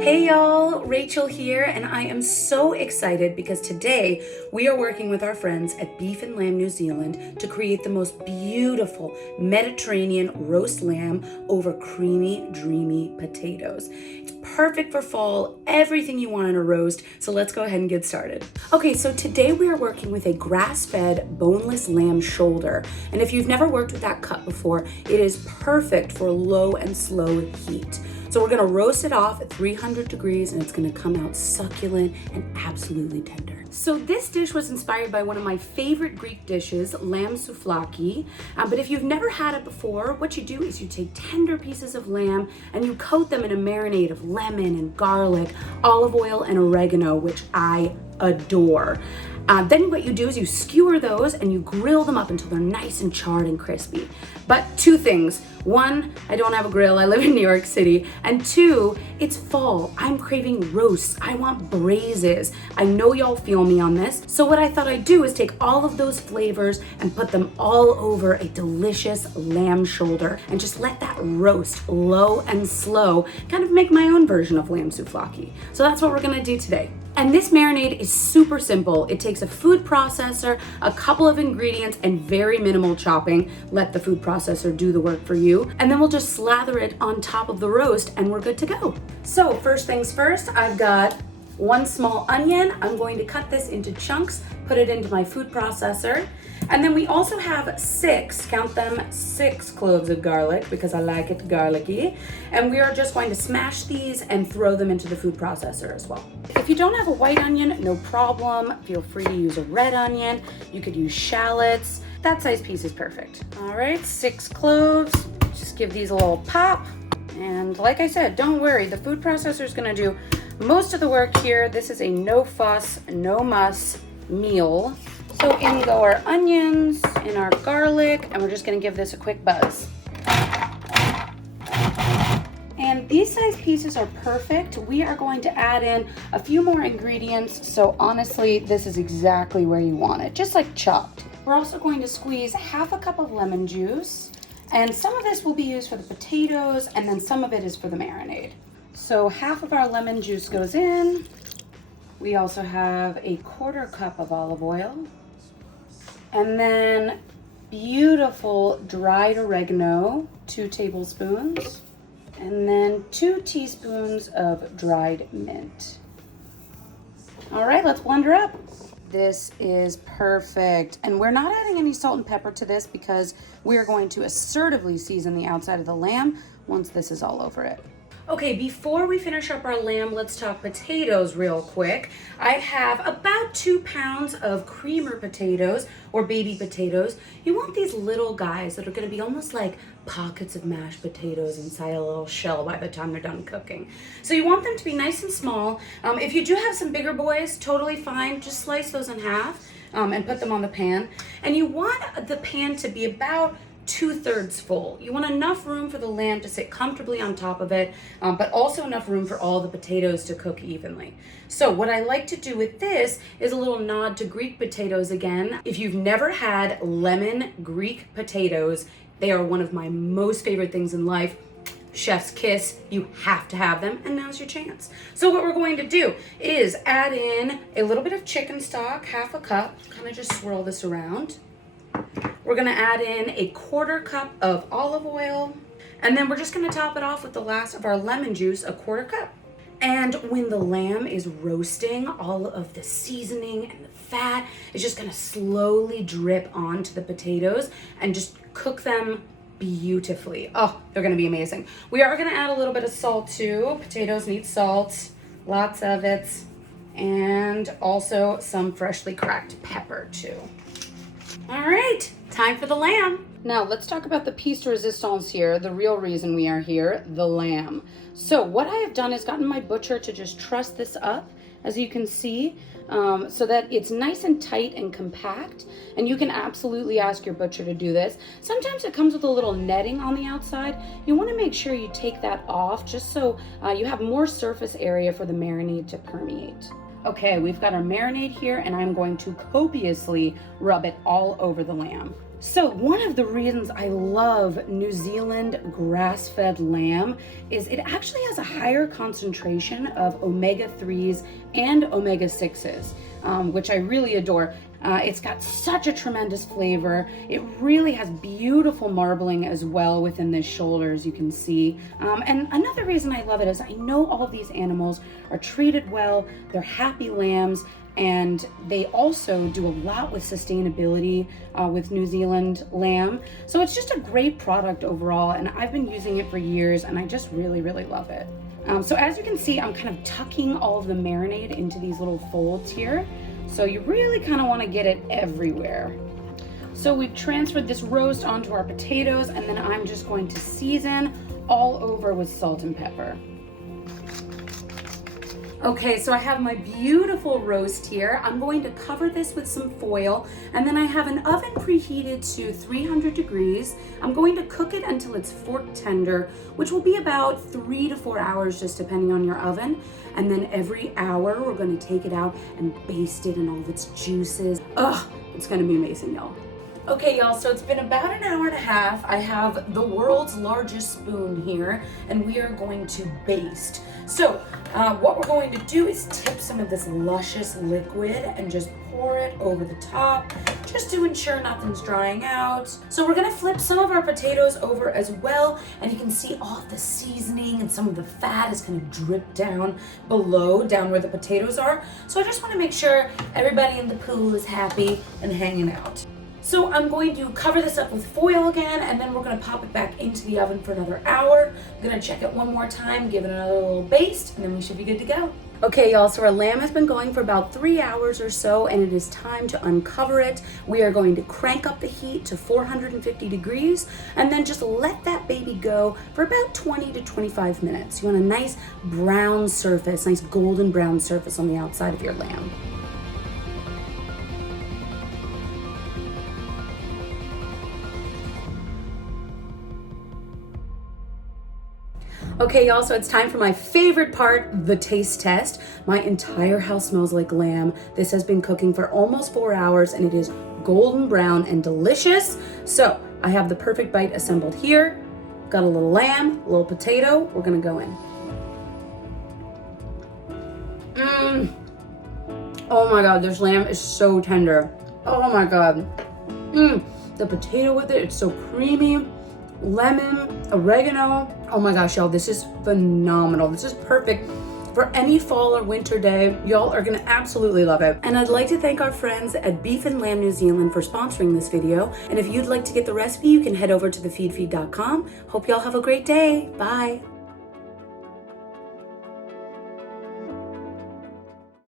Hey y'all, Rachel here, and I am so excited because today we are working with our friends at Beef and Lamb New Zealand to create the most beautiful Mediterranean roast lamb over creamy, dreamy potatoes. It's perfect for fall, everything you want in a roast, so let's go ahead and get started. Okay, so today we are working with a grass-fed boneless lamb shoulder, and if you've never worked with that cut before, it is perfect for low and slow heat. So we're gonna roast it off at 300 degrees and it's gonna come out succulent and absolutely tender. So this dish was inspired by one of my favorite Greek dishes, lamb souvlaki. But if you've never had it before, what you do is you take tender pieces of lamb and you coat them in a marinade of lemon and garlic, olive oil and oregano, which I adore. Then what you do is you skewer those and you grill them up until they're nice and charred and crispy. But two things. One, I don't have a grill, I live in New York City. And two, it's fall. I'm craving roasts. I want braises. I know y'all feel me on this. So what I thought I'd do is take all of those flavors and put them all over a delicious lamb shoulder and just let that roast low and slow, kind of make my own version of lamb souvlaki. So that's what we're gonna do today. And this marinade is super simple. It takes a food processor, a couple of ingredients, and very minimal chopping. Let the food processor do the work for you. And then we'll just slather it on top of the roast and we're good to go. So first things first, I've got one small onion. I'm going to cut this into chunks, put it into my food processor. And then we also have count them, 6 cloves of garlic because I like it garlicky. And we are just going to smash these and throw them into the food processor as well. If you don't have a white onion, no problem. Feel free to use a red onion. You could use shallots. That size piece is perfect. All right, 6 cloves. Just give these a little pop. And like I said, don't worry, the food processor is gonna do most of the work here. This is a no fuss, no muss meal. So in go our onions and our garlic, and we're just gonna give this a quick buzz. And these size pieces are perfect. We are going to add in a few more ingredients, so honestly, this is exactly where you want it, just like chopped. We're also going to squeeze half a cup of lemon juice, and some of this will be used for the potatoes, and then some of it is for the marinade. So half of our lemon juice goes in. We also have a 1/4 cup of olive oil. And then beautiful dried oregano, 2 tablespoons. And then 2 teaspoons of dried mint. All right, let's blend her up. This is perfect. And we're not adding any salt and pepper to this because we're going to assertively season the outside of the lamb once this is all over it. Okay, before we finish up our lamb, let's talk potatoes real quick. I have about 2 pounds of creamer potatoes or baby potatoes. You want these little guys that are gonna be almost like pockets of mashed potatoes inside a little shell by the time they're done cooking. So you want them to be nice and small. If you do have some bigger boys, totally fine. Just slice those in half and put them on the pan. And you want the pan to be about 2/3 full. You want enough room for the lamb to sit comfortably on top of it, but also enough room for all the potatoes to cook evenly. So what I like to do with this is a little nod to Greek potatoes again. If you've never had lemon Greek potatoes, they are one of my most favorite things in life. Chef's kiss, you have to have them, and now's your chance. So what we're going to do is add in a little bit of chicken stock, half a cup, kind of just swirl this around. We're gonna add in a 1/4 cup of olive oil, and then we're just gonna top it off with the last of our lemon juice, a 1/4 cup. And when the lamb is roasting, all of the seasoning and the fat is just gonna slowly drip onto the potatoes and just cook them beautifully. Oh, they're gonna be amazing. We are gonna add a little bit of salt too. Potatoes need salt, lots of it, and also some freshly cracked pepper too. All right, time for the lamb. Now let's talk about the piece de resistance here, the real reason we are here, the lamb. So what I have done is gotten my butcher to just truss this up, as you can see, so that it's nice and tight and compact. And you can absolutely ask your butcher to do this. Sometimes it comes with a little netting on the outside. You want to make sure you take that off just so you have more surface area for the marinade to permeate. Okay, we've got our marinade here and I'm going to copiously rub it all over the lamb. So one of the reasons I love New Zealand grass-fed lamb is it actually has a higher concentration of omega-3s and omega-6s, which I really adore. It's got such a tremendous flavor. It really has beautiful marbling as well within the shoulder, as you can see. And another reason I love it is I know all of these animals are treated well, they're happy lambs, and they also do a lot with sustainability with New Zealand lamb. So it's just a great product overall, and I've been using it for years, and I just really, really love it. So as you can see, I'm kind of tucking all of the marinade into these little folds here. So you really kind of want to get it everywhere. So we've transferred this roast onto our potatoes, and then I'm just going to season all over with salt and pepper. Okay, so I have my beautiful roast here. I'm going to cover this with some foil, and then I have an oven preheated to 300 degrees. I'm going to cook it until it's fork tender, which will be about 3 to 4 hours, just depending on your oven. And then every hour, we're gonna take it out and baste it in all of its juices. Ugh, it's gonna be amazing, y'all. Okay, y'all, so it's been about an hour and a half. I have the world's largest spoon here, and we are going to baste. So what we're going to do is tip some of this luscious liquid and just pour it over the top, just to ensure nothing's drying out. So we're gonna flip some of our potatoes over as well, and you can see all of the seasoning and some of the fat is gonna drip down below, down where the potatoes are. So I just wanna make sure everybody in the pool is happy and hanging out. So I'm going to cover this up with foil again, and then we're gonna pop it back into the oven for another hour. I'm gonna check it one more time, give it another little baste, and then we should be good to go. Okay, y'all, so our lamb has been going for about 3 hours or so, and it is time to uncover it. We are going to crank up the heat to 450 degrees, and then just let that baby go for about 20 to 25 minutes. You want a nice brown surface, nice golden brown surface on the outside of your lamb. Okay, y'all, so it's time for my favorite part, the taste test. My entire house smells like lamb. This has been cooking for almost 4 hours, and it is golden brown and delicious. So I have the perfect bite assembled here. Got a little lamb, a little potato. We're gonna go in. Oh my God, this lamb is so tender. Oh my God. The potato with it, it's so creamy. Lemon, oregano. Oh my gosh, y'all, this is phenomenal. This is perfect for any fall or winter day. Y'all are gonna absolutely love it. And I'd like to thank our friends at Beef and Lamb New Zealand for sponsoring this video. And if you'd like to get the recipe, you can head over to thefeedfeed.com. Hope y'all have a great day. Bye.